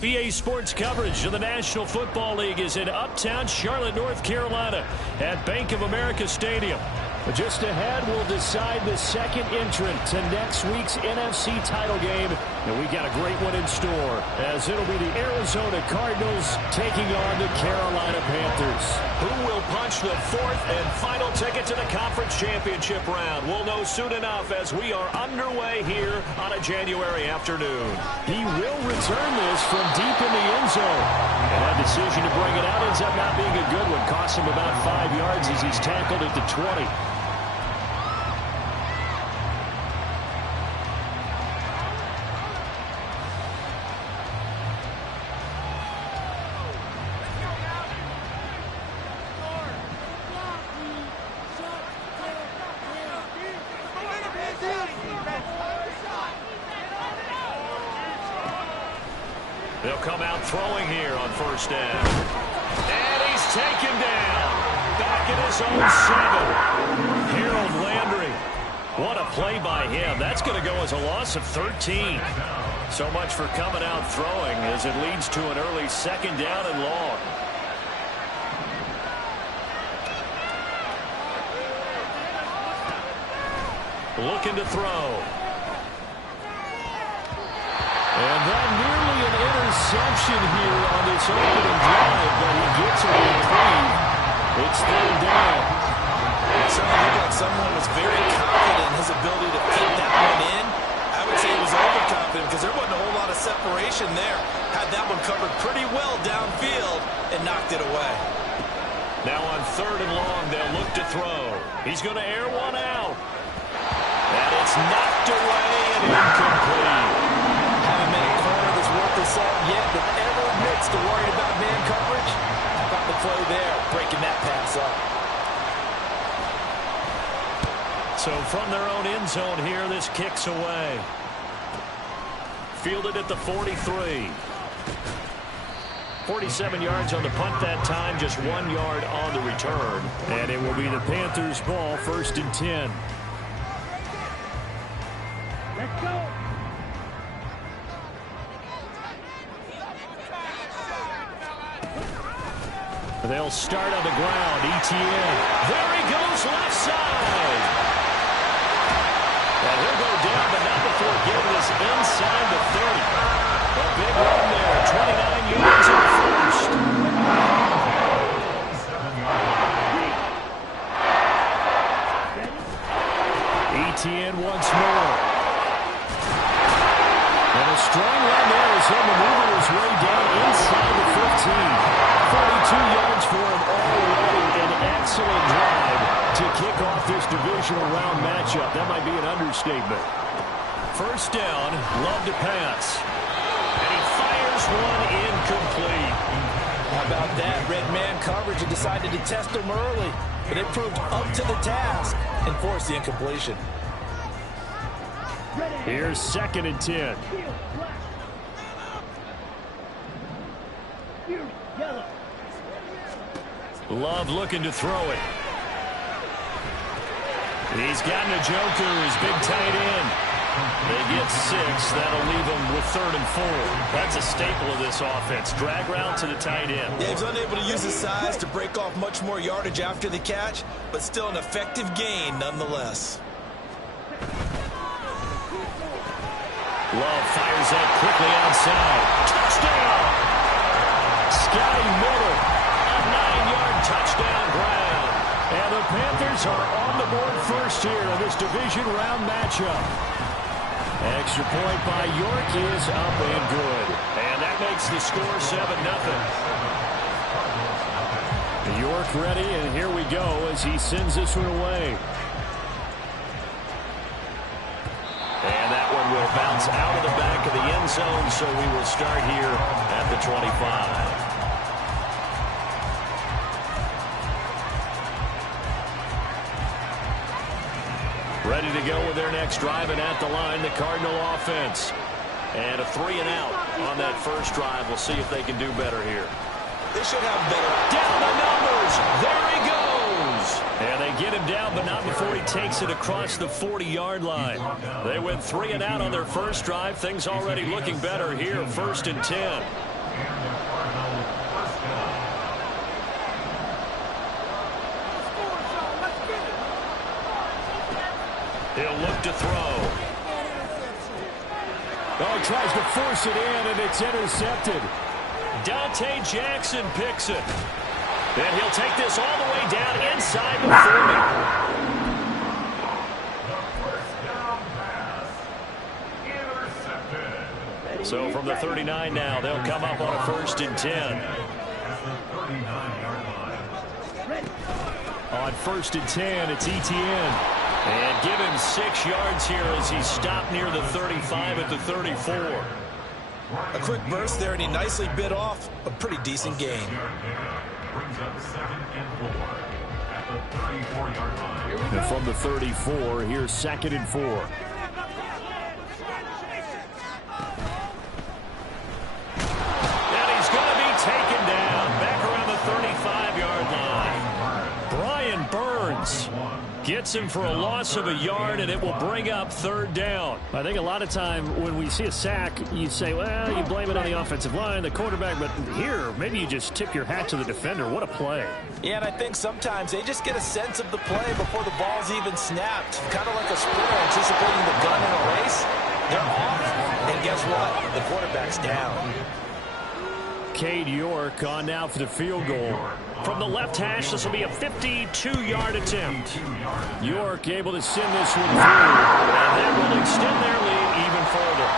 BA Sports coverage of the National Football League is in uptown Charlotte, North Carolina at Bank of America Stadium. Just ahead, we'll decide the second entrant to next week's NFC title game. And we got a great one in store, as it'll be the Arizona Cardinals taking on the Carolina Panthers. Who will punch the fourth and final ticket to the conference championship round? We'll know soon enough as we are underway here on a January afternoon. He will return this from deep in the end zone. And that decision to bring it out ends up not being a good one. Cost him about 5 yards as he's tackled at the 20. They'll come out throwing here on first down. And he's taken down. Back at his own 7. Harold Landry. What a play by him. That's going to go as a loss of 13. So much for coming out throwing as it leads to an early second down and long. Looking to throw. And that nearly an interception here on this opening drive, but he gets it clean. It's third down. It sounded like someone was very confident in his ability to fit that one in. I would say he was overconfident because there wasn't a whole lot of separation there. Had that one covered pretty well downfield and knocked it away. Now on third and long, they'll look to throw. He's going to air one out. And it's knocked away and incomplete. Haven't been a corner that's worth the salt yet that ever admits to worrying about man coverage. How about the play there, breaking that pass up. So from their own end zone here, this kicks away. Fielded at the 43. 47 yards on the punt that time, just 1 yard on the return. And it will be the Panthers' ball, first and 10. Let's go. They'll start on the ground. ETN. There he goes, left side. And he'll go down, but not before getting this inside the 30. A big run there, 29 yards in the first. ETN once more. And a strong run there as he'll maneuver his way down inside the 15. 42 yards for him already. An excellent drive to kick off this divisional round matchup. That might be an understatement. First down, love to pass. And he fires one incomplete. How about that? Red man coverage and decided to test him early. But it proved up to the task and forced the incompletion. Here's second and 10. Love looking to throw it. He's got Njoku, his big tight end. They get 6. That'll leave them with third and 4. That's a staple of this offense. Drag route to the tight end. Yeah, he's unable to use his size to break off much more yardage after the catch, but still an effective gain nonetheless. Love fires that quickly outside. Touchdown! Scotty Miller, a 9-yard touchdown grab. And the Panthers are on the board first here in this division round matchup. Extra point by York is up and good. And that makes the score 7-0. York ready, and here we go as he sends this one away. And that one will bounce out of the back of the end zone, so we will start here at the 25. Ready to go with their next drive, and at the line, the Cardinal offense. And a 3 and out on that first drive. We'll see if they can do better here. They should have better. Down the numbers. There he goes. goes. And they get him down, but not before he takes it across the 40-yard line. They went 3 and out on their first drive. Things already looking better here, 1st and 10. He'll look to throw. Oh, tries to force it in, and it's intercepted. Dante Jackson picks it. And he'll take this all the way down inside the 40. So from the 39 now, they'll come up on a 1st and 10. On 1st and 10, it's Etienne. And give him 6 yards here as he's stopped near the 35 at the 34. A quick burst there, and he nicely bit off a pretty decent gain. And from the 34, here's 2nd and 4. And he's going to be taken down back around the 35-yard line. Brian Burns gets him for a loss of a yard, and it will bring up 3rd down. I think a lot of time when we see a sack, you say, well, you blame it on the offensive line, the quarterback, but here, maybe you just tip your hat to the defender. What a play. Yeah, and I think sometimes they just get a sense of the play before the ball's even snapped. Kind of like a sprinter anticipating the gun in a race. They're off, and guess what? The quarterback's down. Cade York on now for the field goal. From the left hash, this will be a 52-yard attempt. York able to send this one through, and that will extend their lead even further.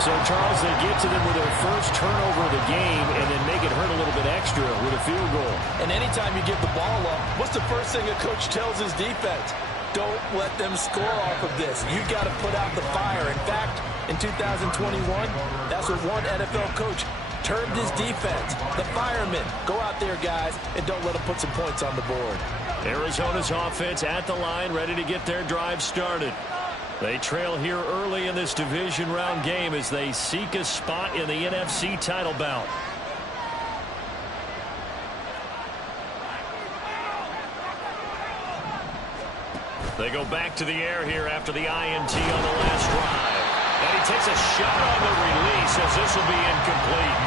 So, Charles, they get to them with their first turnover of the game and then make it hurt a little bit extra with a field goal. And anytime you give the ball up, what's the first thing a coach tells his defense? Don't let them score off of this. You've got to put out the fire. In fact, in 2021, that's what one NFL coach termed his defense. The firemen. Go out there, guys, and don't let them put some points on the board. Arizona's offense at the line, ready to get their drive started. They trail here early in this division round game as they seek a spot in the NFC title bout. They go back to the air here after the INT on the last drive. And he takes a shot on the release as this will be incomplete.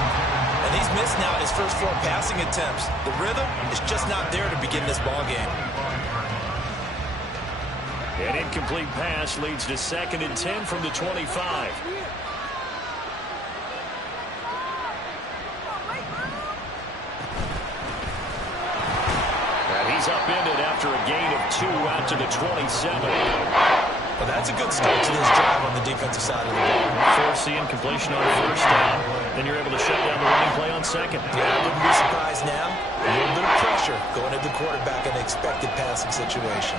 And he's missed now his first 4 passing attempts. The rhythm is just not there to begin this ball game. An incomplete pass leads to 2nd and 10 from the 25. And he's upended after a gain of 2 out to the 27. Well, that's a good start to this drive on the defensive side of the ball. Force the incompletion on 1st down. Then you're able to shut down the running play on 2nd. Yeah, I wouldn't be surprised now. A little bit of pressure going at the quarterback in an expected passing situation.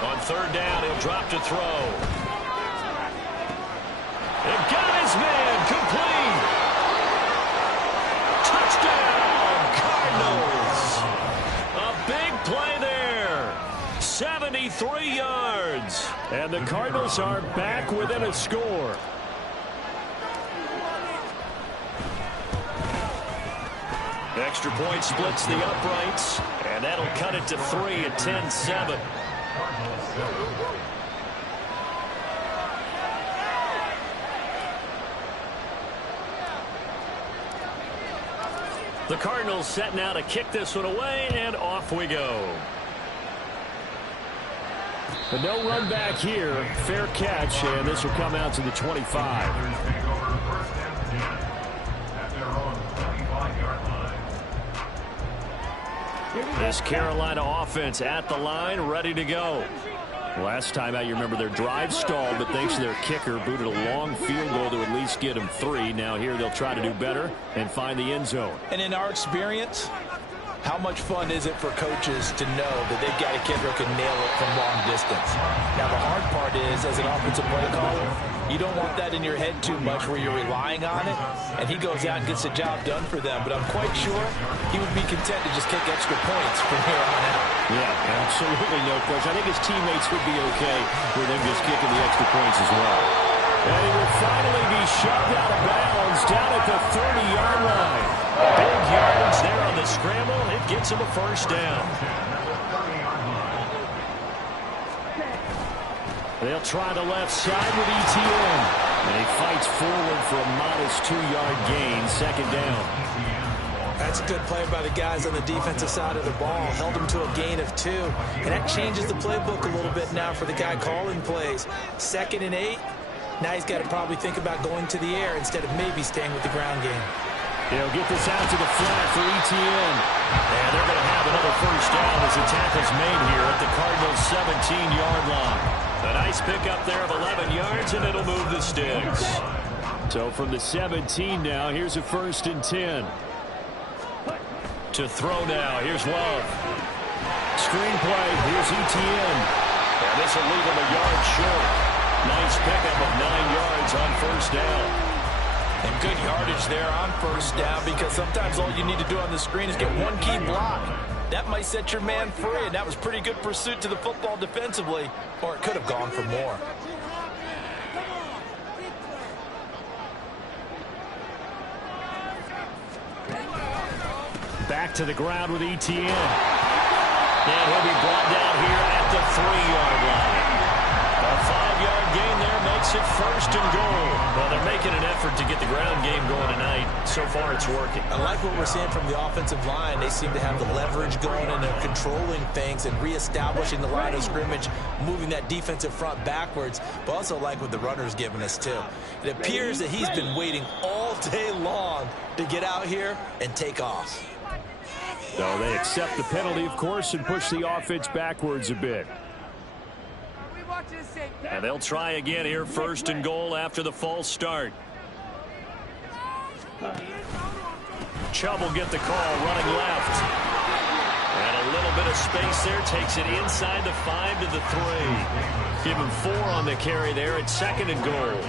On 3rd down, he'll drop to throw. And got his man complete. Touchdown, Cardinals. A big play there. 73 yards. And the Cardinals are back within a score. Extra point splits the uprights, and that'll cut it to 3 at 10-7. The Cardinals set now to kick this one away, and off we go. But no run back here. Fair catch, and this will come out to the 25. This Carolina offense at the line, ready to go. Last time out, you remember their drive stalled, but thanks to their kicker, booted a long field goal to at least get them 3. Now here they'll try to do better and find the end zone. And in our experience, how much fun is it for coaches to know that they've got a kicker who can nail it from long distance? Now, the hard part is, as an offensive play caller, you don't want that in your head too much where you're relying on it, and he goes out and gets the job done for them. But I'm quite sure he would be content to just kick extra points from here on out. Yeah, absolutely no question. I think his teammates would be okay with him just kicking the extra points as well. And he will finally be shoved out of bounds down at the 30-yard line. Big yardage there on the scramble. It gets him a first down. They'll try the left side with ETN. And he fights forward for a modest 2-yard gain, second down. That's a good play by the guys on the defensive side of the ball. Held him to a gain of 2. And that changes the playbook a little bit now for the guy calling plays. 2nd and 8. Now he's got to probably think about going to the air instead of maybe staying with the ground game. They'll get this out to the flat for ETN. And they're going to have another first down as the tackle's made here at the Cardinals' 17-yard line. A nice pickup there of 11 yards, and it'll move the sticks. So from the 17 now, here's a 1st and 10. To throw now, here's Love. Screenplay, here's ETN. And this will leave him a yard short. Nice pickup of 9 yards on first down. And good yardage there on first down, because sometimes all you need to do on the screen is get one key block. That might set your man free, and that was pretty good pursuit to the football defensively, or it could have gone for more. Back to the ground with ETN. And he'll be brought down here at the 3-yard line. A 5-yard gain there makes it 1st and goal. Well, they're making an effort to get the ground game going tonight. So far, it's working. I like what we're seeing from the offensive line. They seem to have the leverage going, and they're controlling things and reestablishing the line of scrimmage, moving that defensive front backwards, but also like what the runner's giving us, too. It appears that he's been waiting all day long to get out here and take off. So they accept the penalty, of course, and push the offense backwards a bit. And they'll try again here, 1st and goal after the false start. Chubb will get the call, running left. And a little bit of space there, takes it inside the 5 to the 3. Give him 4 on the carry there at 2nd and goal.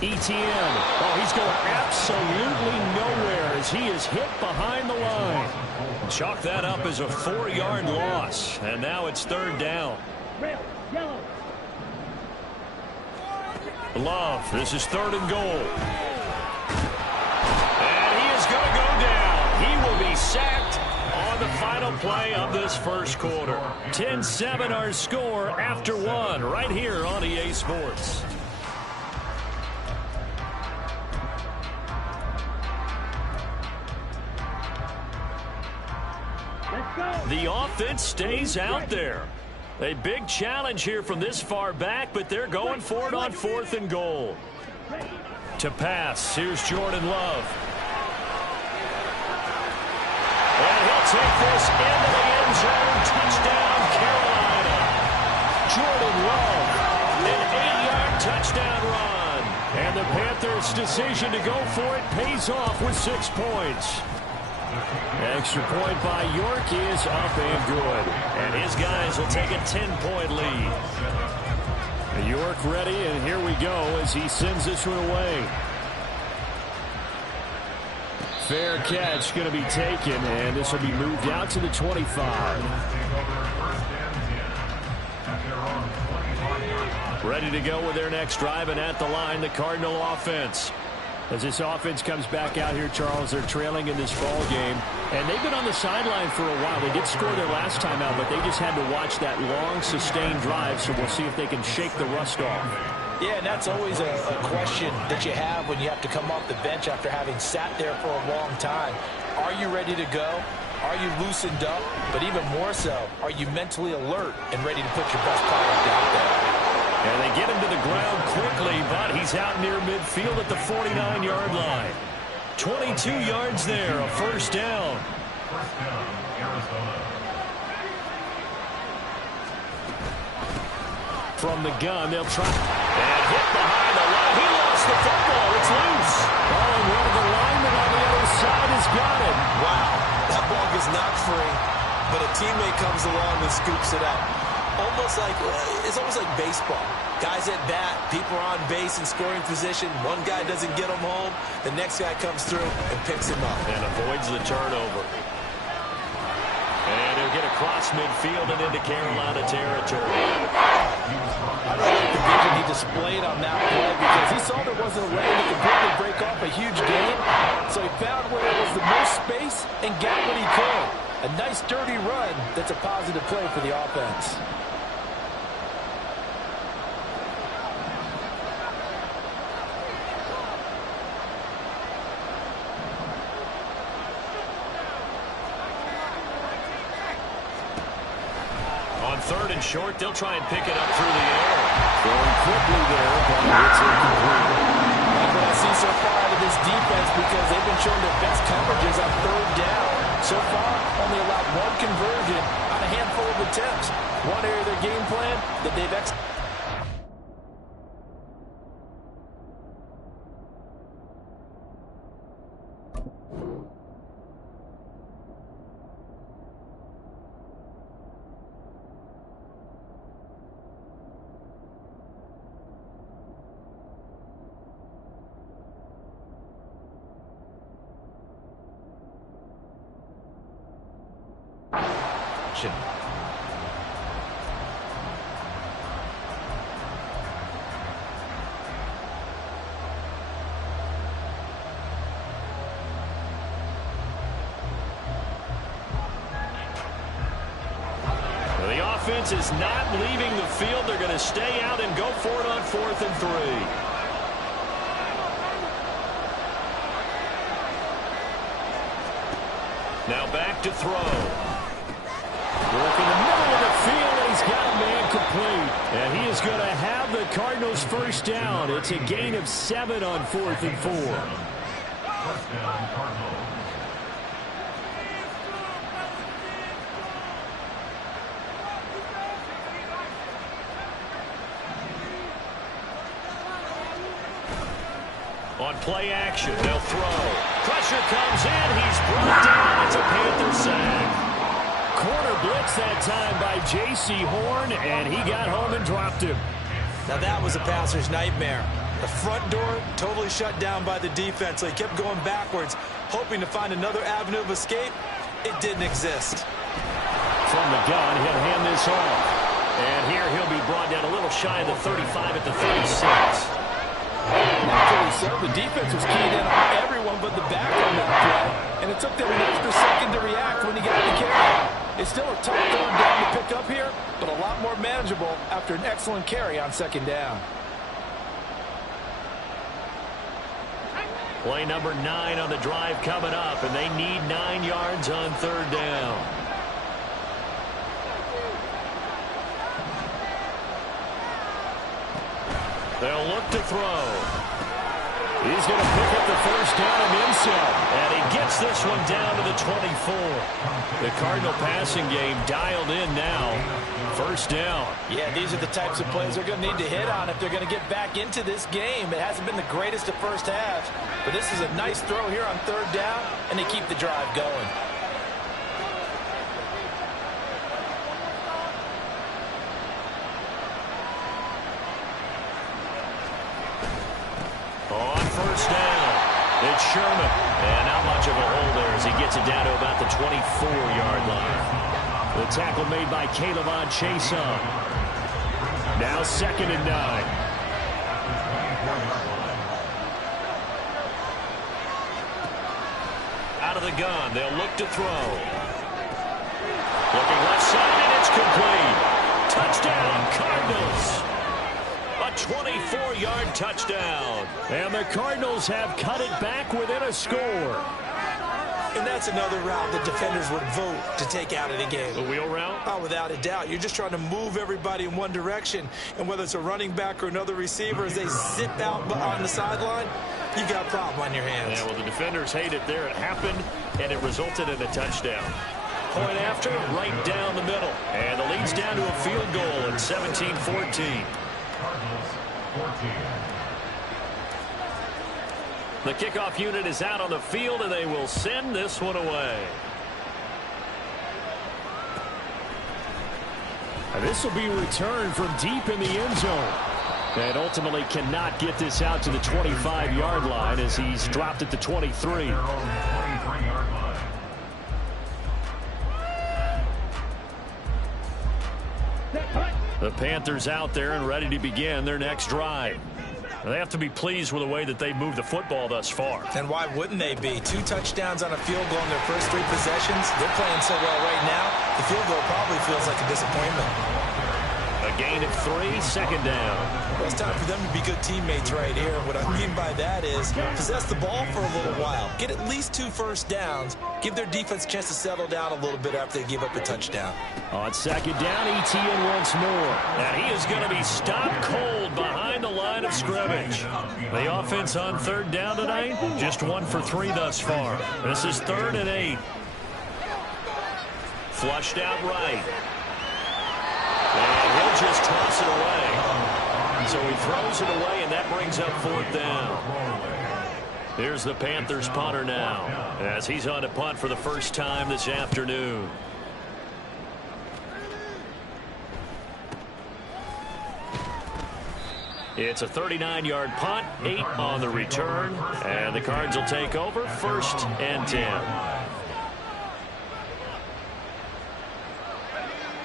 ETN. Oh, he's going absolutely nowhere as he is hit behind the line. Chalk that up as a 4-yard loss. And now it's 3rd down. Love, this is 3rd and goal. And he is going to go down. He will be sacked on the final play of this first quarter. 10-7 our score after 1 right here on EA Sports. The offense stays out there. A big challenge here from this far back, but they're going for it on 4th and goal. To pass, here's Jordan Love. And he'll take this into the end zone. Touchdown, Carolina. Jordan Love, an 8-yard touchdown run. And the Panthers' decision to go for it pays off with 6 points. Extra point by York is up and good. And his guys will take a 10-point lead. York ready, and here we go as he sends this one away. Fair catch going to be taken, and this will be moved out to the 25. Ready to go with their next drive, and at the line, the Cardinal offense. As this offense comes back out here, Charles, they're trailing in this ball game. And they've been on the sideline for a while. They did score their last time out, but they just had to watch that long, sustained drive, so we'll see if they can shake the rust off. Yeah, and that's always a question that you have when you have to come off the bench after having sat there for a long time. Are you ready to go? Are you loosened up? But even more so, are you mentally alert and ready to put your best product out there? And they get him to the ground quickly, but he's out near midfield at the 49-yard line. 22 yards there, a first down. From the gun, they'll try. And hit behind the line. He lost the football. It's loose. Oh, and one of the linemen on the other side has got it. Wow, that ball gets knocked free, but a teammate comes along and scoops it up. It's almost like baseball. Guys at bat, people are on base in scoring position. One guy doesn't get him home. The next guy comes through and picks him up. And avoids the turnover. And he'll get a across midfield and into Carolina territory. I don't think the vision he displayed on that play because he saw there wasn't a way to completely break off a huge gain. So he found where there was the most space and got what he could. A nice dirty run that's a positive play for the offense. Third and short, they'll try and pick it up through the air. Going quickly there, but it's incomplete. Like what I see so far out of this defense because they've been showing their best coverages on third down. So far, only allowed one conversion on a handful of attempts. One area of their game plan that they've executed. The offense is not leaving the field. They're going to stay out and go for it on 4th and 3. Now back to throw. Working the middle of the field, and he's got a man complete. And he is going to have the Cardinals first down. It's a gain of 7 on 4th and 4. First down, Cardinals. On play action, they'll throw. Pressure comes in. He's brought down. It's a Panther sack. Corner blitz that time by J.C. Horn, and he got home and dropped him. Now that was a passer's nightmare. The front door totally shut down by the defense, so he kept going backwards, hoping to find another avenue of escape. It didn't exist. From the gun, he'll hand this off. And here he'll be brought down a little shy of the 35 at the 36. Rightfully so. The defense was keyed in on everyone but the back on that play, and it took them an extra second to react when he got the carry. It's still a tough third down to pick up here, but a lot more manageable after an excellent carry on second down. Play number 9 on the drive coming up, and they need 9 yards on third down. They'll look to throw. He's going to pick up the first down and then some. And he gets this one down to the 24. The Cardinal passing game dialed in now. First down. Yeah, these are the types of plays they're going to need to hit on if they're going to get back into this game. It hasn't been the greatest of first halves, but this is a nice throw here on third down, and they keep the drive going. On first down, it's Sherman. And not much of a hole there as he gets it down to about the 24-yard line. The tackle made by Calebon Chason. Now 2nd and 9. Out of the gun, they'll look to throw. Looking left side, and it's complete. Touchdown, Cardinals. A 24-yard touchdown. And the Cardinals have cut it back within a score. And that's another route the defenders would vote to take out of the game. The wheel route? Oh, without a doubt. You're just trying to move everybody in one direction. And whether it's a running back or another receiver, as they zip out on the sideline, you got a problem on your hands. Yeah, well, the defenders hate it there. It happened, and it resulted in a touchdown. Point after, right down the middle. And the lead's down to a field goal at 17-14. Cardinals 14. The kickoff unit is out on the field, and they will send this one away. And this will be returned from deep in the end zone. And ultimately cannot get this out to the 25-yard line as he's dropped at the 23. The Panthers out there and ready to begin their next drive. They have to be pleased with the way that they've moved the football thus far. And why wouldn't they be? 2 touchdowns on a field goal in their first 3 possessions. They're playing so well right now, the field goal probably feels like a disappointment. A gain of 3, second down. Well, it's time for them to be good teammates right here. What I mean by that is possess the ball for a little while. Get at least 2 first downs. Give their defense a chance to settle down a little bit after they give up a touchdown. On second down, Etienne once more. And he is going to be stopped cold behind the line of scrimmage. The offense on third down tonight, just 1 for 3 thus far. This is 3rd and 8. Flushed out right. And he'll just toss it away. So he throws it away, and that brings up 4th down. Here's the Panthers punter now, as he's on to punt for the first time this afternoon. It's a 39-yard punt, 8 on the return, and the Cards will take over 1st and 10.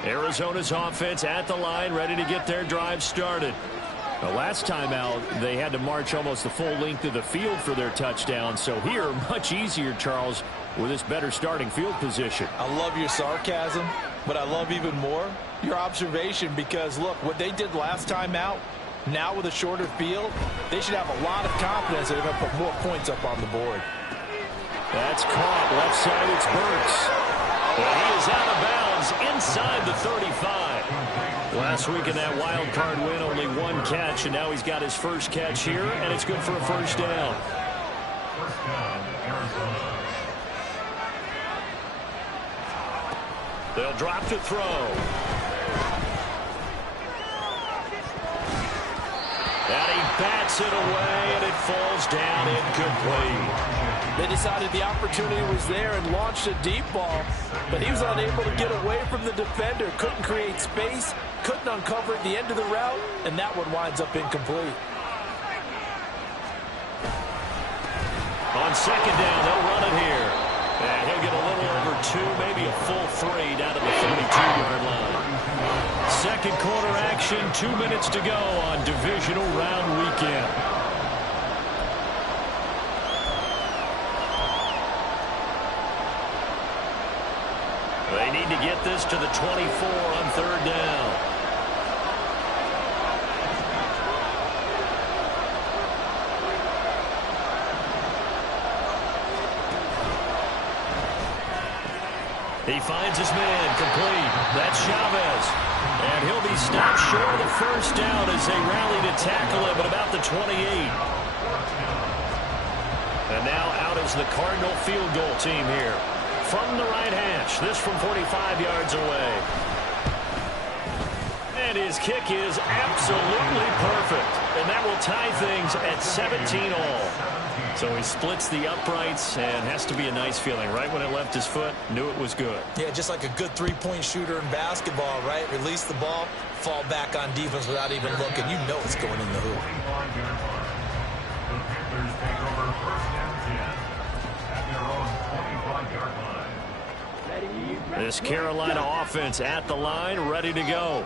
Arizona's offense at the line, ready to get their drive started. The last time out, they had to march almost the full length of the field for their touchdown. So here, much easier, Charles, with this better starting field position. I love your sarcasm, but I love even more your observation because, look, what they did last time out, now with a shorter field, they should have a lot of confidence that they're going to put more points up on the board. That's caught. Left side, it's Burks. And he is out of bounds inside the 35. Last week in that wild card win, only 1 catch, and now he's got his first catch here, and it's good for a first down. First down, Arizona. They'll drop to throw. And he bats it away, and it falls down incomplete. They decided the opportunity was there and launched a deep ball, but he was unable to get away from the defender, couldn't create space, couldn't uncover at the end of the route, and that one winds up incomplete. On second down, they'll run it here. And he'll get a little over 2, maybe a full 3 down to the 32-yard line. Second quarter action, 2 minutes to go on Divisional Round Weekend. They need to get this to the 24 on third down. He finds his man, complete. That's Chavez. And he'll be stopped short of the first down as they rally to tackle him at about the 28. And now out is the Cardinal field goal team here. From the right hash, this from 45 yards away. And his kick is absolutely perfect. And that will tie things at 17 all. So he splits the uprights and has to be a nice feeling. Right when it left his foot, knew it was good. Yeah, just like a good 3-point shooter in basketball, right? Release the ball, fall back on defense without even looking. You know it's going in the hoop. The Panthers take over 1st and 10 at their own 25-yard line. This Carolina offense at the line, ready to go.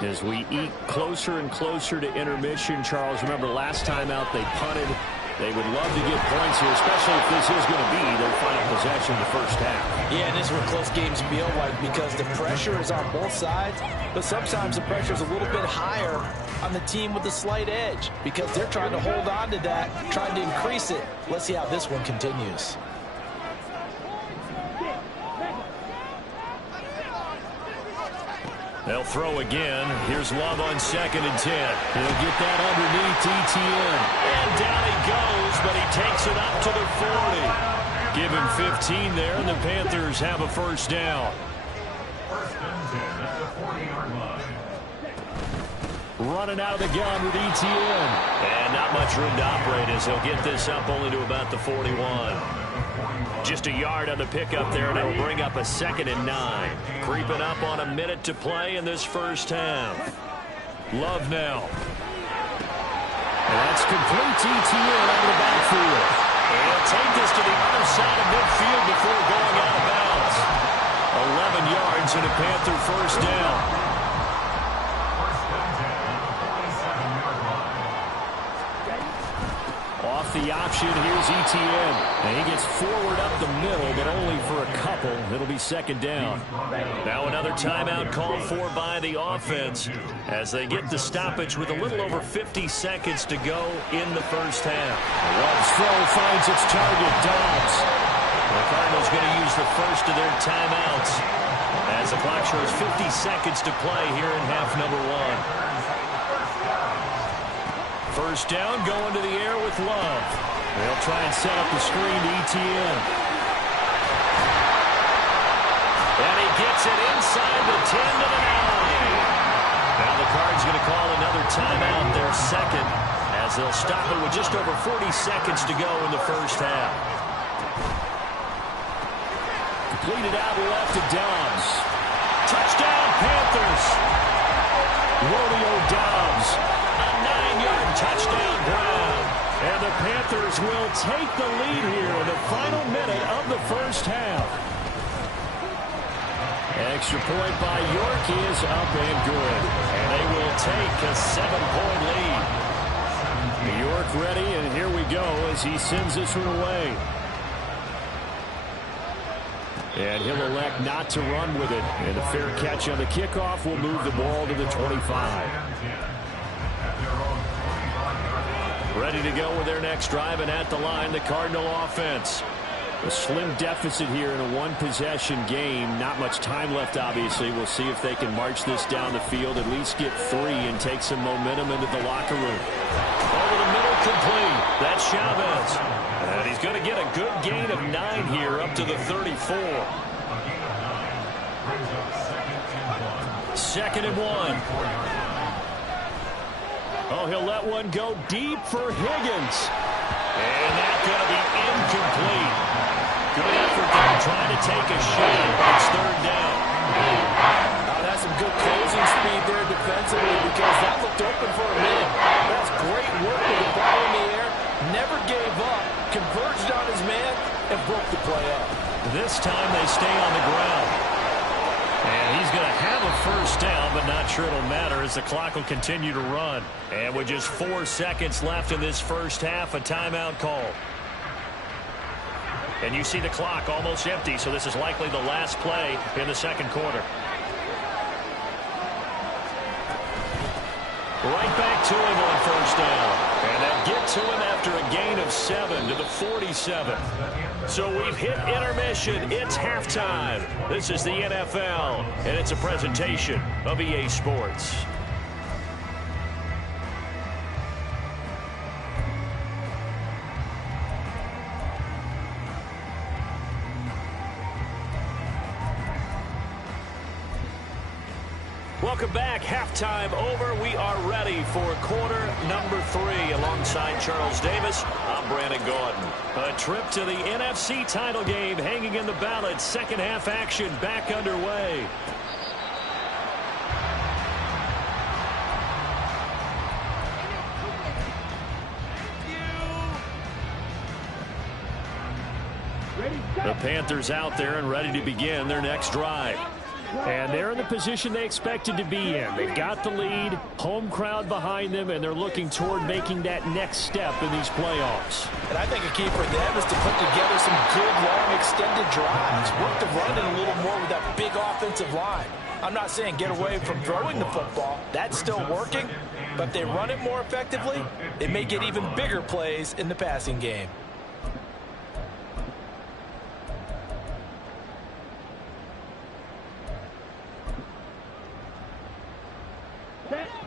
As we eat closer and closer to intermission, Charles, remember last time out they punted. They would love to get points here, especially if this is going to be their final possession in the first half. Yeah, and this is what close games feel like because the pressure is on both sides, but sometimes the pressure is a little bit higher on the team with the slight edge because they're trying to hold on to that, trying to increase it. Let's see how this one continues. They'll throw again. Here's Love on 2nd and 10. He'll get that underneath Etienne. And down he goes, but he takes it up to the 40. Give him 15 there, and the Panthers have a first down. 1st and 10 at the 40-yard line. Running out of the gun with Etienne. And not much room to operate as he'll get this up only to about the 41. Just a yard on the pickup there, and it'll bring up a 2nd and 9. Creeping up on a minute to play in this first half. Love now. And that's complete to Etienne out of the backfield. And he'll take this to the other side of midfield before going out of bounds. 11 yards and a Panther first down. with the option. Here's Etienne. And he gets forward up the middle, but only for a couple. It'll be second down. Now another timeout called for by the offense as they get the stoppage with a little over 50 seconds to go in the first half. Love's throw finds its target, Dobbs. The Cardinals going to use the first of their timeouts as the clock shows 50 seconds to play here in half number one. First down, going to the air with Love. They'll try and set up the screen to Etienne. And he gets it inside the 10 to the 9. Now the Cards going to call another timeout, their second, as they'll stop it with just over 40 seconds to go in the first half. Completed out left to Dobbs. Touchdown, Panthers. Romeo Dobbs. A 9-yard touchdown ground. And the Panthers will take the lead here in the final minute of the first half. Extra point by York is up and good. And they will take a 7-point lead. York ready, and here we go as he sends this one away. And he'll elect not to run with it. And a fair catch on the kickoff will move the ball to the 25. Ready to go with their next drive, and at the line, the Cardinal offense. A slim deficit here in a one-possession game. Not much time left, obviously. We'll see if they can march this down the field, at least get 3, and take some momentum into the locker room. Over the middle, complete. That's Chavez. And he's going to get a good gain of 9 here up to the 34. Second and 1. Oh, he'll let one go deep for Higgins. And that's going to be incomplete. Good effort there trying to take a shot. It's third down. Oh, that's some good closing speed there defensively because that looked open for a minute. That's great work with the ball in the air. Never gave up. Converged on his man and broke the play up. This time they stay on the ground. And he's going to have a first down, but not sure it'll matter as the clock will continue to run. And with just 4 seconds left in this first half, a timeout call. And you see the clock almost empty, so this is likely the last play in the second quarter. Right back to him on first down. And they'll get to him after a gain of 7 to the 47. So we've hit intermission. It's halftime. This is the NFL, and it's a presentation of EA Sports. Welcome back. Halftime over. We are ready for quarter number 3. Alongside Charles Davis, I'm Brandon Gordon. A trip to the NFC title game hanging in the balance. Second half action back underway. The Panthers out there and ready to begin their next drive. And they're in the position they expected to be in. They've got the lead, home crowd behind them, and they're looking toward making that next step in these playoffs. And I think a key for them is to put together some good, long, extended drives. Work the run in a little more with that big offensive line. I'm not saying get away from throwing the football. That's still working. But if they run it more effectively, they may get even bigger plays in the passing game.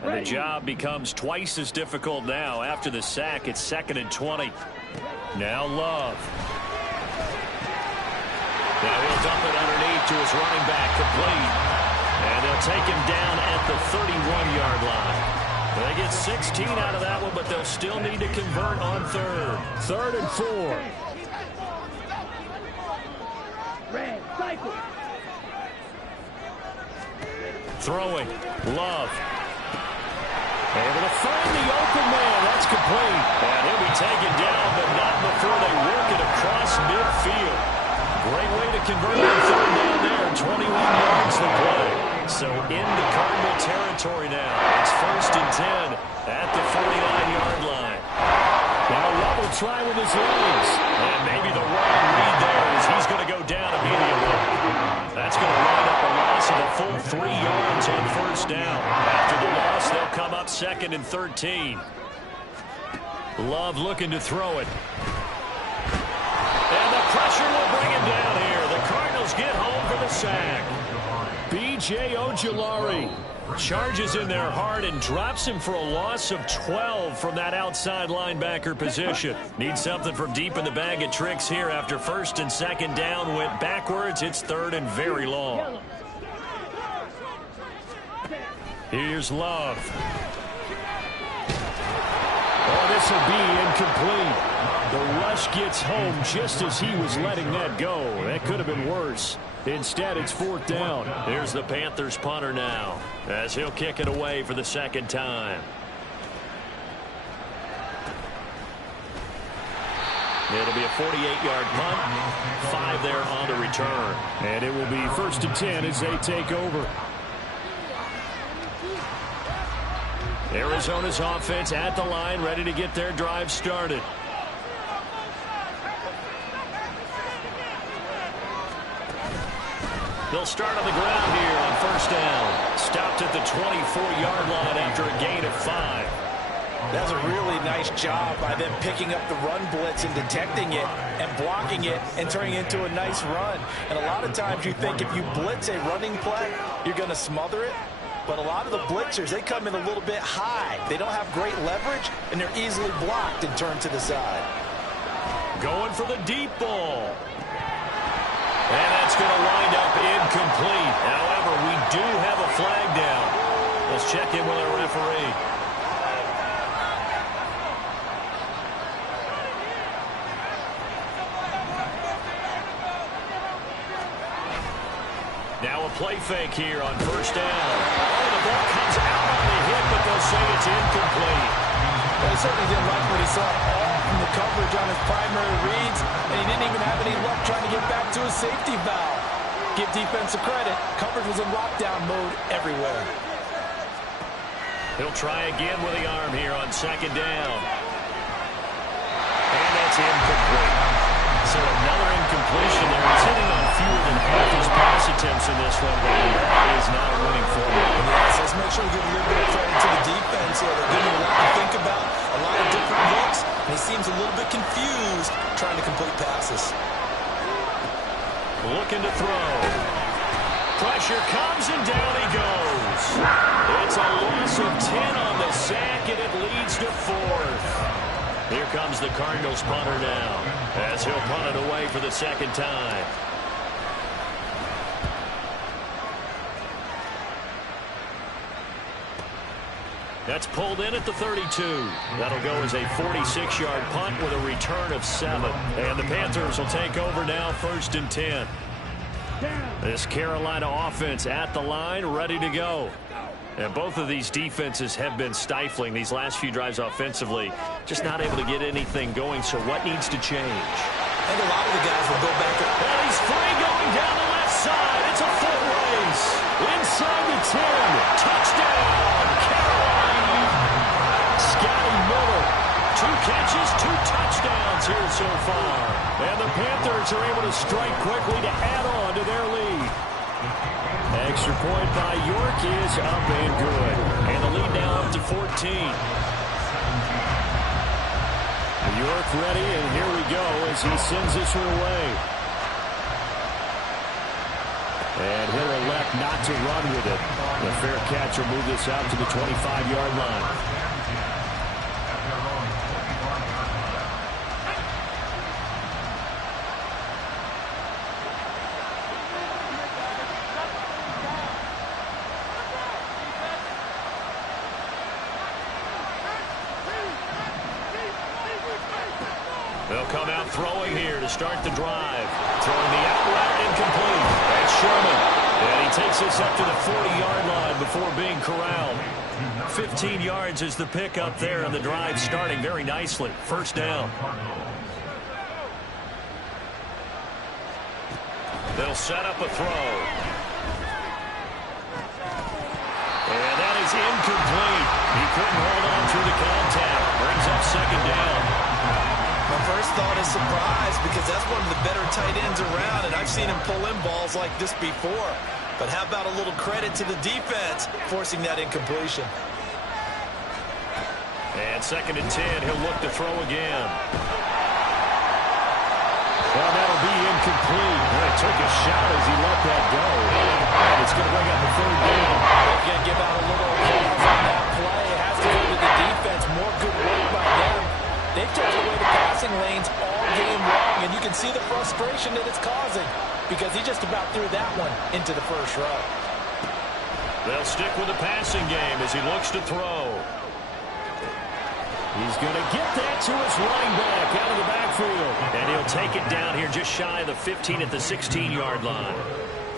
And the job becomes twice as difficult now. After the sack, it's 2nd and 20. Now Love. Now he'll dump it underneath to his running back, complete. And they'll take him down at the 31-yard line. They get 16 out of that one, but they'll still need to convert on third. 3rd and 4. Throwing. Love. Able to find the open man. That's complete. And he'll be taken down, but not before they work it across midfield. Great way to convert on third down there. 21 yards to play. So into Cardinal territory now. It's 1st and 10 at the 49-yard line. Now Love will try with his legs. And maybe the wrong read there as he's going to go down immediately. That's going to wind up a loss of a full 3 yards on first down. After the loss, they'll come up 2nd and 13. Love looking to throw it. And the pressure will bring him down here. The Cardinals get home for the sack. B.J. Ojulari charges in there hard and drops him for a loss of 12 from that outside linebacker position. Needs something from deep in the bag of tricks here after 1st and 2nd down went backwards. It's 3rd and very long. Here's Love. Oh, this will be incomplete. The rush gets home just as he was letting that go. That could have been worse. Instead, it's 4th down. Here's the Panthers punter now as he'll kick it away for the 2nd time. It'll be a 48-yard punt. 5 there on the return. And it will be 1st and 10 as they take over. Arizona's offense at the line, ready to get their drive started. They'll start on the ground here on 1st down. Stopped at the 24-yard line after a gain of 5. That's a really nice job by them picking up the run blitz and detecting it and blocking it and turning it into a nice run. And a lot of times you think if you blitz a running play, you're going to smother it. But a lot of the blitzers, they come in a little bit high. They don't have great leverage, and they're easily blocked and turned to the side. Going for the deep ball. And that's going to wind up incomplete. However, we do have a flag down. Let's check in with our referee. Now a play fake here on 1st down. Oh, the ball comes out on the hit, but they'll say it's incomplete. Well, he certainly didn't like what he saw all from the coverage on his primary reads, and he didn't even have any luck trying to get back to his safety valve. Give defense a credit. Coverage was in lockdown mode everywhere. He'll try again with the arm here on 2nd down. And that's incomplete. So another incompletion there. He's hitting on fewer than half his pass attempts in this one, but that is not a winning formula. Yes, let's make sure we give a little bit of credit to the defense here. They're giving him a lot to think about, a lot of different looks, and he seems a little bit confused trying to complete passes. Looking to throw. Pressure comes, and down he goes. It's a loss of 10 on the sack, and it leads to 4th. Here comes the Cardinals punter now as he'll punt it away for the 2nd time. That's pulled in at the 32. That'll go as a 46-yard punt with a return of 7. And the Panthers will take over now 1st and 10. This Carolina offense at the line, ready to go. And both of these defenses have been stifling these last few drives offensively. Just not able to get anything going, so what needs to change? I think a lot of the guys will go back. And he's free going down the left side. It's a foot race. Inside the 10. Touchdown, Carolina. Scotty Miller. 2 catches, 2 touchdowns here so far. And the Panthers are able to strike quickly to add on to their lead. Extra point by York is up and good. And the lead now up to 14. York ready, and here we go as he sends this one away. And he'll elect not to run with it. The fair catch will move this out to the 25-yard line. They'll come out throwing here to start the drive. Throwing the out route incomplete. That's Sherman. And he takes this up to the 40-yard line before being corralled. 15 yards is the pickup there, and the drive starting very nicely. 1st down. They'll set up a throw. And that is incomplete. He couldn't hold on through the contact. Brings up 2nd down. thought a surprise because that's one of the better tight ends around, and I've seen him pull in balls like this before. But how about a little credit to the defense forcing that incompletion? And 2nd and 10, he'll look to throw again. Well, that'll be incomplete. Well, he took a shot as he let that go. And it's going to bring up a 3rd down. They're going to give out a little applause on that play. It has to go to the defense. More good work by them. They've taken away the passing lanes all game long, and you can see the frustration that it's causing because he just about threw that one into the first row. They'll stick with the passing game as he looks to throw. He's going to get that to his running back out of the backfield. And he'll take it down here just shy of the 15 at the 16-yard line.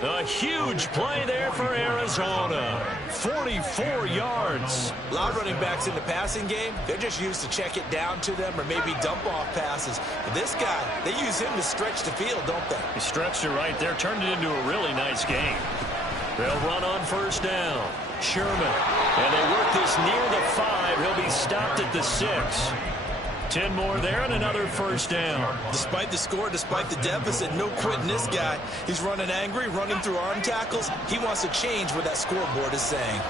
A huge play there for Arizona. 44 yards. A lot of running backs in the passing game, they're just used to check it down to them or maybe dump off passes. But this guy, they use him to stretch the field, don't they? He stretched it right there, turned it into a really nice game. They'll run on 1st down. Sherman. And they work this near the 5. He'll be stopped at the 6. 10 more there and another 1st down. Despite the score, despite the deficit, no quitting this guy. He's running angry, running through arm tackles. He wants to change what that scoreboard is saying.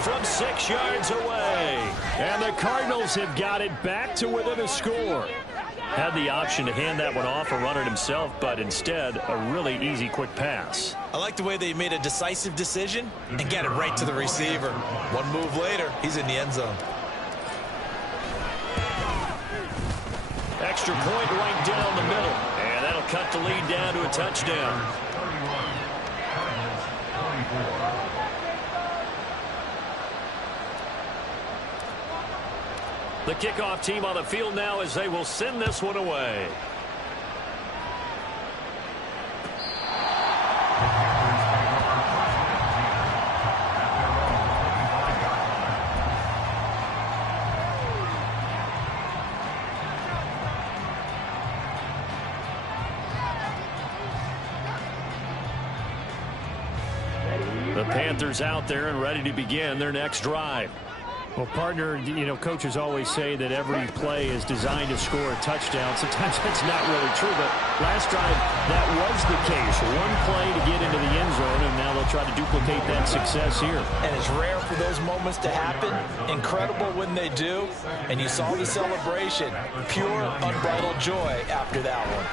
From 6 yards away. And the Cardinals have got it back to within a score. Had the option to hand that one off or run it himself, but instead a really easy quick pass. I like the way they made a decisive decision and got it right to the receiver. One move later, he's in the end zone. Extra point right down the middle. And that'll cut the lead down to a touchdown. 34. The kickoff team on the field now as they will send this one away. The Panthers out there and ready to begin their next drive. Well, partner, you know, coaches always say that every play is designed to score a touchdown. Sometimes that's not really true, but last drive, that was the case. One play to get into the end zone, and now they'll try to duplicate that success here. And it's rare for those moments to happen. Incredible when they do. And you saw the celebration. Pure, unbridled joy after that one.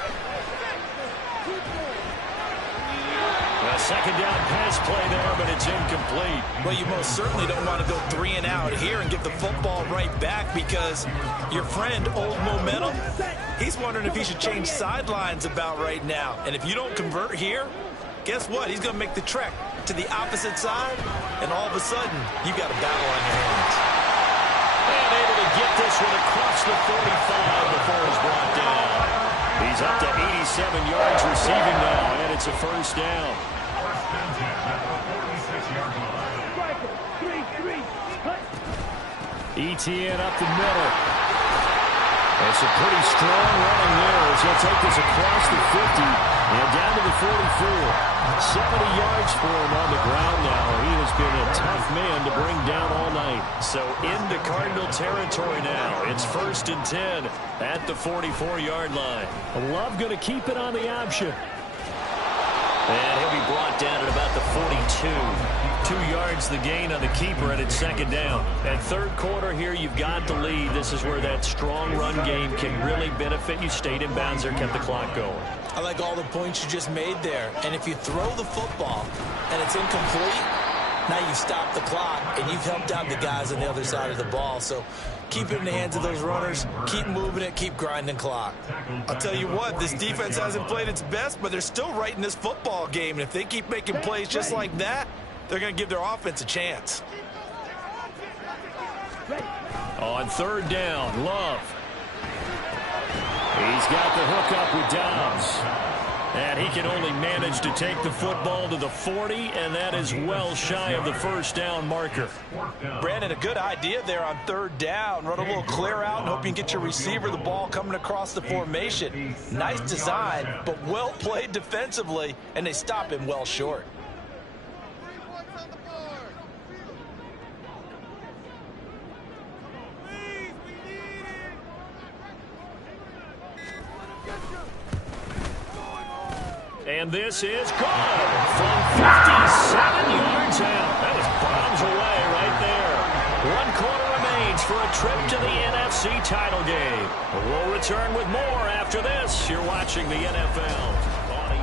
A 2nd down pass play there, but it's incomplete. Well, you most certainly don't want to go 3 and out here and get the football right back because your friend, Old Momentum, he's wondering if he should change sidelines about right now. And if you don't convert here, guess what? He's going to make the trek to the opposite side, and all of a sudden, you got a battle on your hands. And able to get this one across the 45 before he's brought down. He's up to 87 yards receiving now, and it's a 1st down. ETN up the middle. It's a pretty strong running there as he'll take this across the 50 and down to the 44. 70 yards for him on the ground now. He has been a tough man to bring down all night. So into Cardinal territory now. It's 1st and 10 at the 44-yard line. Love going to keep it on the option. And he'll be brought down at about the 42. 2 yards the gain on the keeper, and it's 2nd down. And 3rd quarter here, you've got the lead. This is where that strong run game can really benefit you. Stayed in bounds there, kept the clock going. I like all the points you just made there. And if you throw the football and it's incomplete, now you've stopped the clock and you've helped out the guys on the other side of the ball. So keep it in the hands of those runners. Keep moving it. Keep grinding clock. I'll tell you what, this defense hasn't played its best, but they're still right in this football game. And if they keep making plays just like that, they're going to give their offense a chance. On 3rd down, Love. He's got the hook up with Dobbs. And he can only manage to take the football to the 40, and that is well shy of the first down marker. Brandon, a good idea there on third down. Run a little clear out and hope you can get your receiver the ball coming across the formation. Nice design, but well played defensively, and they stop him well short. And this is good from 57 yards out. That was bombs away right there. 1 quarter remains for a trip to the NFC title game. We'll return with more after this. You're watching the NFL on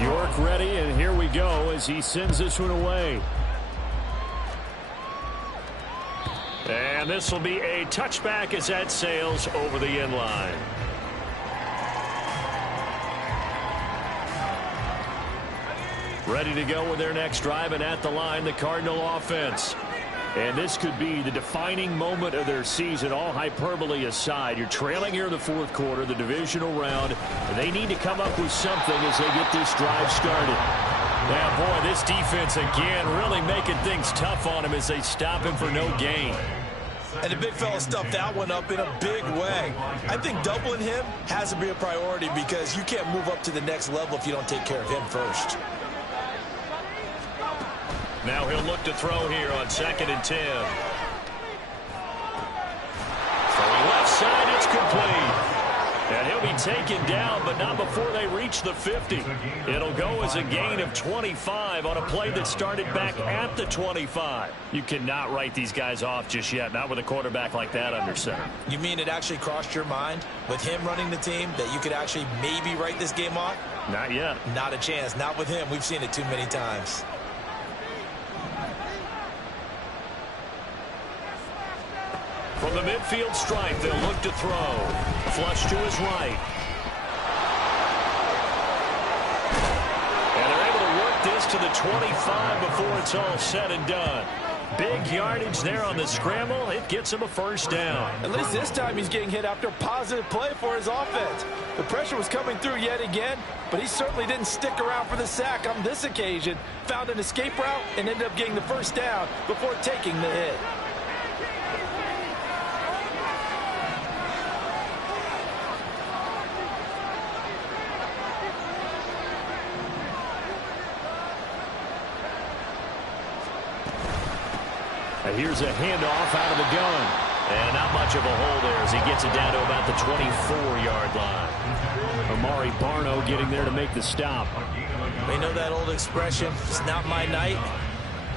EA. York ready, and here we go as he sends this one away. And this will be a touchback as that sails over the end line. Ready to go with their next drive, and at the line, the Cardinal offense. And this could be the defining moment of their season, all hyperbole aside. You're trailing here in the fourth quarter, the divisional round, and they need to come up with something as they get this drive started. Now, boy, this defense again really making things tough on him as they stop him for no gain. And the big fella stuffed that one up in a big way. I think doubling him has to be a priority because you can't move up to the next level if you don't take care of him first. Now he'll look to throw here on 2nd and 10. From the left side, it's complete. And he'll be taken down, but not before they reach the 50. It'll go as a gain of 25 on a play that started back at the 25. You cannot write these guys off just yet, not with a quarterback like that under center. You mean it actually crossed your mind with him running the team that you could actually maybe write this game off? Not yet. Not a chance. Not with him. We've seen it too many times. From the midfield stripe, they'll look to throw. Flush to his right. And they're able to work this to the 25 before it's all said and done. Big yardage there on the scramble. It gets him a first down. At least this time he's getting hit after a positive play for his offense. The pressure was coming through yet again, but he certainly didn't stick around for the sack on this occasion. Found an escape route and ended up getting the first down before taking the hit. Here's a handoff out of the gun. And not much of a hole there as he gets it down to about the 24-yard line. Amari Barno getting there to make the stop. We know that old expression, it's not my night.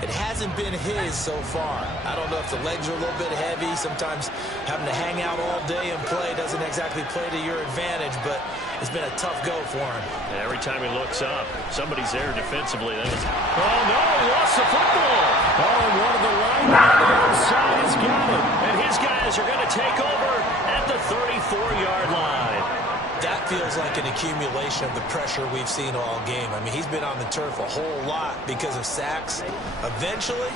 It hasn't been his so far. I don't know if the legs are a little bit heavy. Sometimes having to hang out all day and play doesn't exactly play to your advantage, but it's been a tough go for him. And every time he looks up, somebody's there defensively. Oh, no, he lost the football. Oh, and one of the linemen on the other side has got it. And his guys are going to take over at the 34-yard line. That feels like an accumulation of the pressure we've seen all game. I mean, he's been on the turf a whole lot because of sacks. Eventually,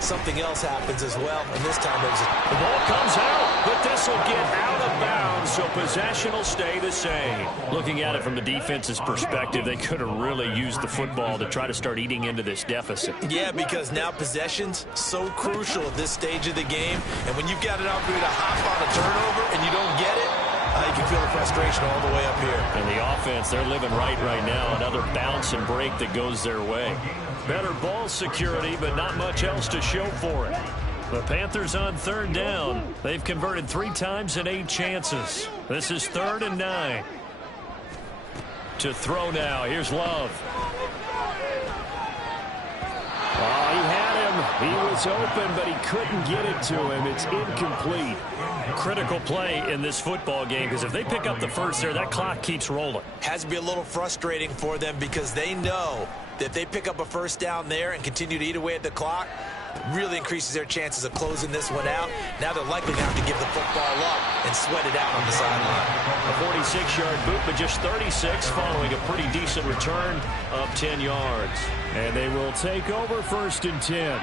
something else happens as well, and this time it was the ball comes out, but this will get out of bounds, so possession will stay the same. Looking at it from the defense's perspective, they could have really used the football to try to start eating into this deficit. Yeah, because now possession's so crucial at this stage of the game, and when you've got an opportunity to hop on a turnover and you don't get it, you can feel the frustration all the way up here. And the offense, they're living right now. Another bounce and break that goes their way. Better ball security, but not much else to show for it. The Panthers on third down. They've converted 3 times in 8 chances. This is 3rd and 9. To throw now. Here's Love. Oh, he had him. He was open, but he couldn't get it to him. It's incomplete. Critical play in this football game because if they pick up the first there, that clock keeps rolling. Has to be a little frustrating for them because they know that if they pick up a first down there and continue to eat away at the clock, really increases their chances of closing this one out. Now they're likely going to have to give the football up and sweat it out on the sideline. A 46-yard boot, but just 36 following a pretty decent return of 10 yards. And they will take over 1st and 10.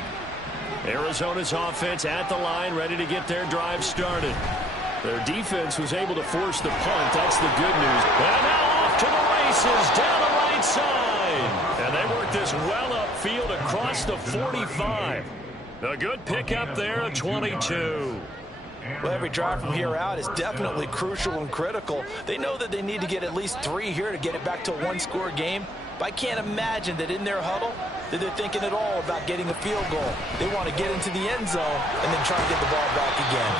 Arizona's offense at the line, ready to get their drive started. Their defense was able to force the punt. That's the good news. And now off to the races down the right side. And they work this well upfield across the 45. A good pickup there at 22. Well, every drive from here out is definitely crucial and critical. They know that they need to get at least 3 here to get it back to a one-score game. But I can't imagine that in their huddle that they're thinking at all about getting a field goal. They want to get into the end zone and then try to get the ball back again.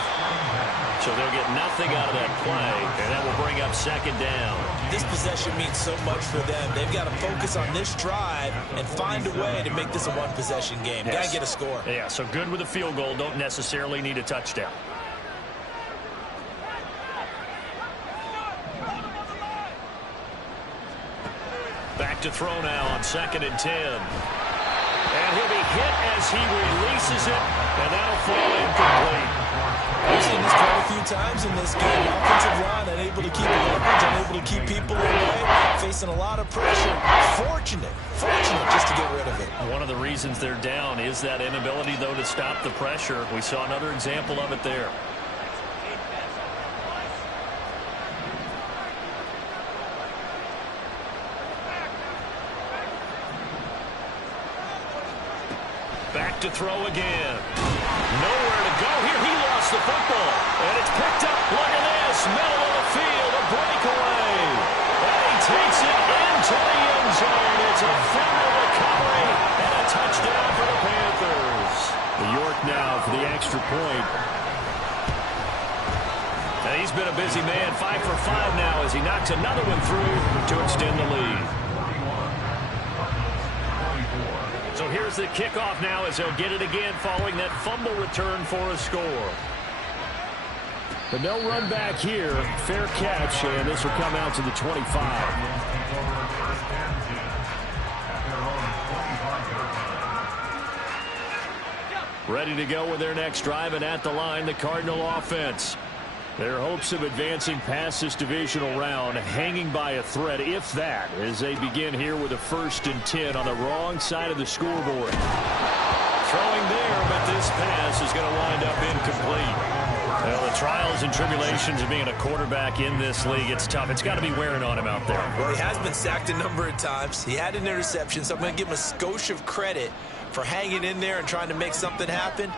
So they'll get nothing out of that play, and that will bring up second down. This possession means so much for them. They've got to focus on this drive and find a way to make this a one-possession game. Got to get a score. Yeah, so good with a field goal. Don't necessarily need a touchdown. Back to throw now on 2nd and 10. And he'll be hit as he releases it, and that'll fall incomplete. We've seen this quite a few times in this game. Offensive line unable to keep leverage, unable to keep people away, facing a lot of pressure. Fortunate just to get rid of it. One of the reasons they're down is that inability, though, to stop the pressure. We saw another example of it there. Back to throw again. Nowhere to go here. He lost the football. And it's picked up. Look at this. Middle of the field. A breakaway. And he takes it into the end zone. It's a fumble recovery. And a touchdown for the Panthers. The York now for the extra point. And he's been a busy man. 5 for 5 now as he knocks another one through to extend the lead. So here's the kickoff now as they'll get it again following that fumble return for a score. But no run back here. Fair catch, and this will come out to the 25. Ready to go with their next drive, and at the line, the Cardinal offense. Their hopes of advancing past this divisional round hanging by a thread, if that, as they begin here with a 1st and 10 on the wrong side of the scoreboard. Throwing there, but this pass is going to wind up incomplete. Well, the trials and tribulations of being a quarterback in this league, it's tough. It's got to be wearing on him out there. Well, he has been sacked a number of times. He had an interception, so I'm going to give him a skosh of credit for hanging in there and trying to make something happen,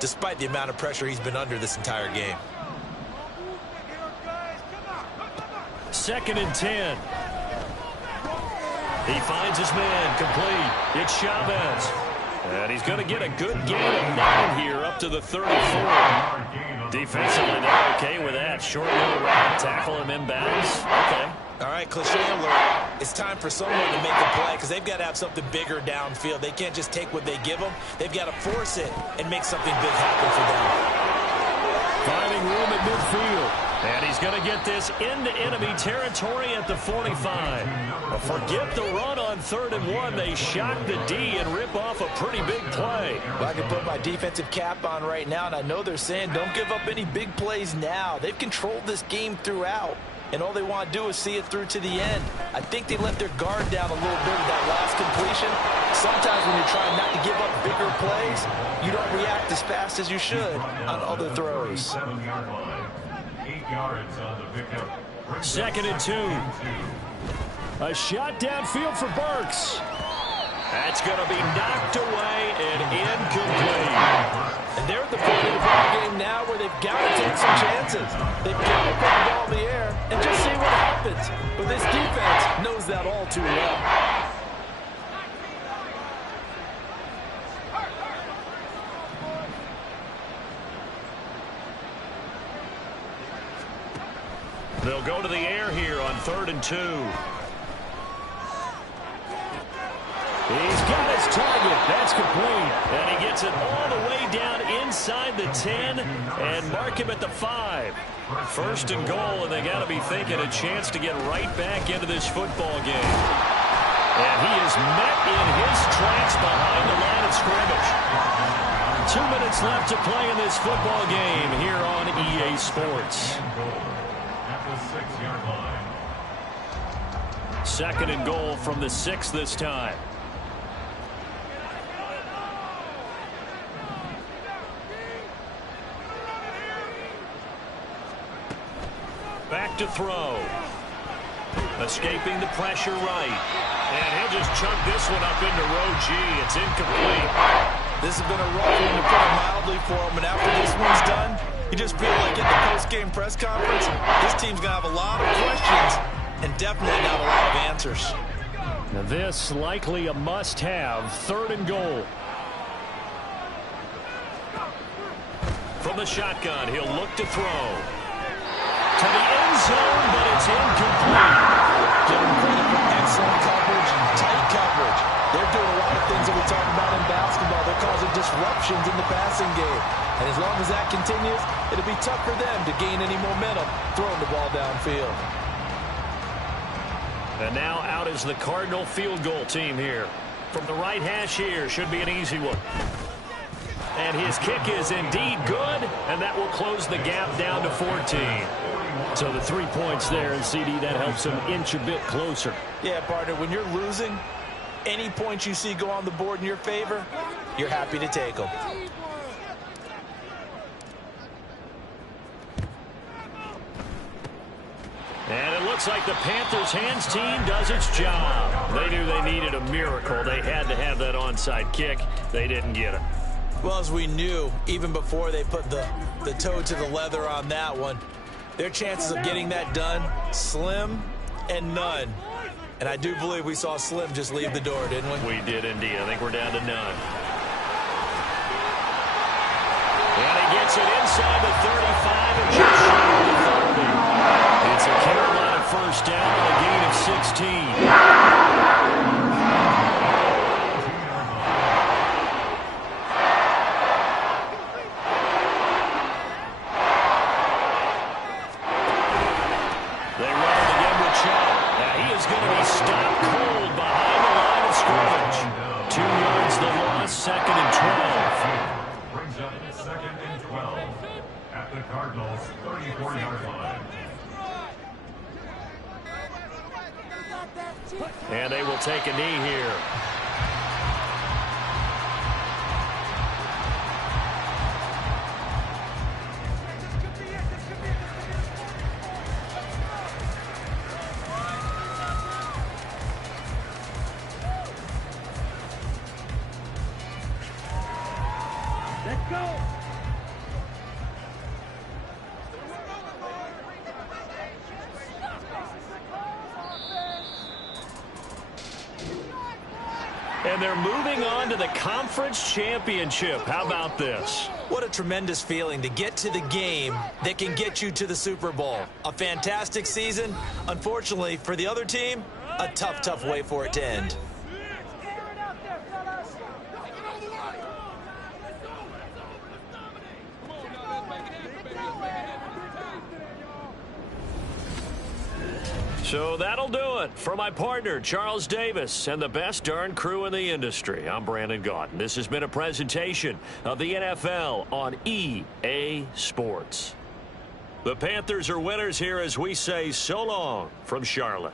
despite the amount of pressure he's been under this entire game. 2nd and 10. He finds his man complete. It's Chavez. And he's going to get a good gain of 9 here up to the 34. Defensively, they're okay with that. Short little route, tackle him inbounds. Okay. All right, cliche alert. It's time for someone to make a play because they've got to have something bigger downfield. They can't just take what they give them. They've got to force it and make something big happen for them. Finding room at midfield. And he's going to get this into enemy territory at the 45. But forget the run on 3rd and 1. They shock the D and rip off a pretty big play. Well, I can put my defensive cap on right now, and I know they're saying don't give up any big plays now. They've controlled this game throughout, and all they want to do is see it through to the end. I think they let their guard down a little bit with that last completion. Sometimes when you're trying not to give up bigger plays, you don't react as fast as you should on other throws. 8 yards on the pickup. 2nd and 2. A shot downfield for Burks. That's going to be knocked away and incomplete. And they're at the point of the ball game now where they've got to take some chances. They've got to put the ball in the air and just see what happens. But this defense knows that all too well. They'll go to the air here on 3rd and 2. He's got his target. That's complete. And he gets it all the way down inside the 10 and mark him at the 5. 1st and goal, and they got to be thinking a chance to get right back into this football game. And he is met in his tracks behind the line of scrimmage. 2 minutes left to play in this football game here on EA Sports. At the 6-yard line. 2nd and goal from the 6 this time. to throw. Escaping the pressure right. And he'll just chunk this one up into row G. It's incomplete. This has been a rough one, to put it mildly, for him. And after this one's done, you just feel like at the post-game press conference, this team's going to have a lot of questions and definitely not a lot of answers. Now this likely a must-have. 3rd and goal. From the shotgun, he'll look to throw. To the end zone, but it's incomplete. Give them credit for excellent coverage, tight coverage. They're doing a lot of things that we talk about in basketball. They're causing disruptions in the passing game. And as long as that continues, it'll be tough for them to gain any momentum throwing the ball downfield. And now out is the Cardinal field goal team here. From the right hash here, should be an easy one. And his kick is indeed good, and that will close the gap down to 14. So the 3 points there, and CD, that helps him inch a bit closer. Yeah, partner, when you're losing, any points you see go on the board in your favor, you're happy to take them. And it looks like the Panthers' hands team does its job. They knew they needed a miracle. They had to have that onside kick. They didn't get it. Well, as we knew, even before they put the toe to the leather on that one, their chances of getting that done, slim and none. And I do believe we saw Slim just leave the door, didn't we? We did indeed. I think we're down to none. And he gets it inside the 35 and just shy of the 30. It's a Carolina first down and a gain of 16. Cardinals 34-yard line. And they will take a knee here. Let's go. And they're moving on to the conference championship. How about this? What a tremendous feeling to get to the game that can get you to the Super Bowl. A fantastic season. Unfortunately, for the other team, a tough, tough way for it to end. So that'll do it for my partner, Charles Davis, and the best darn crew in the industry. I'm Brandon Gaudin. This has been a presentation of the NFL on EA Sports. The Panthers are winners here as we say so long from Charlotte.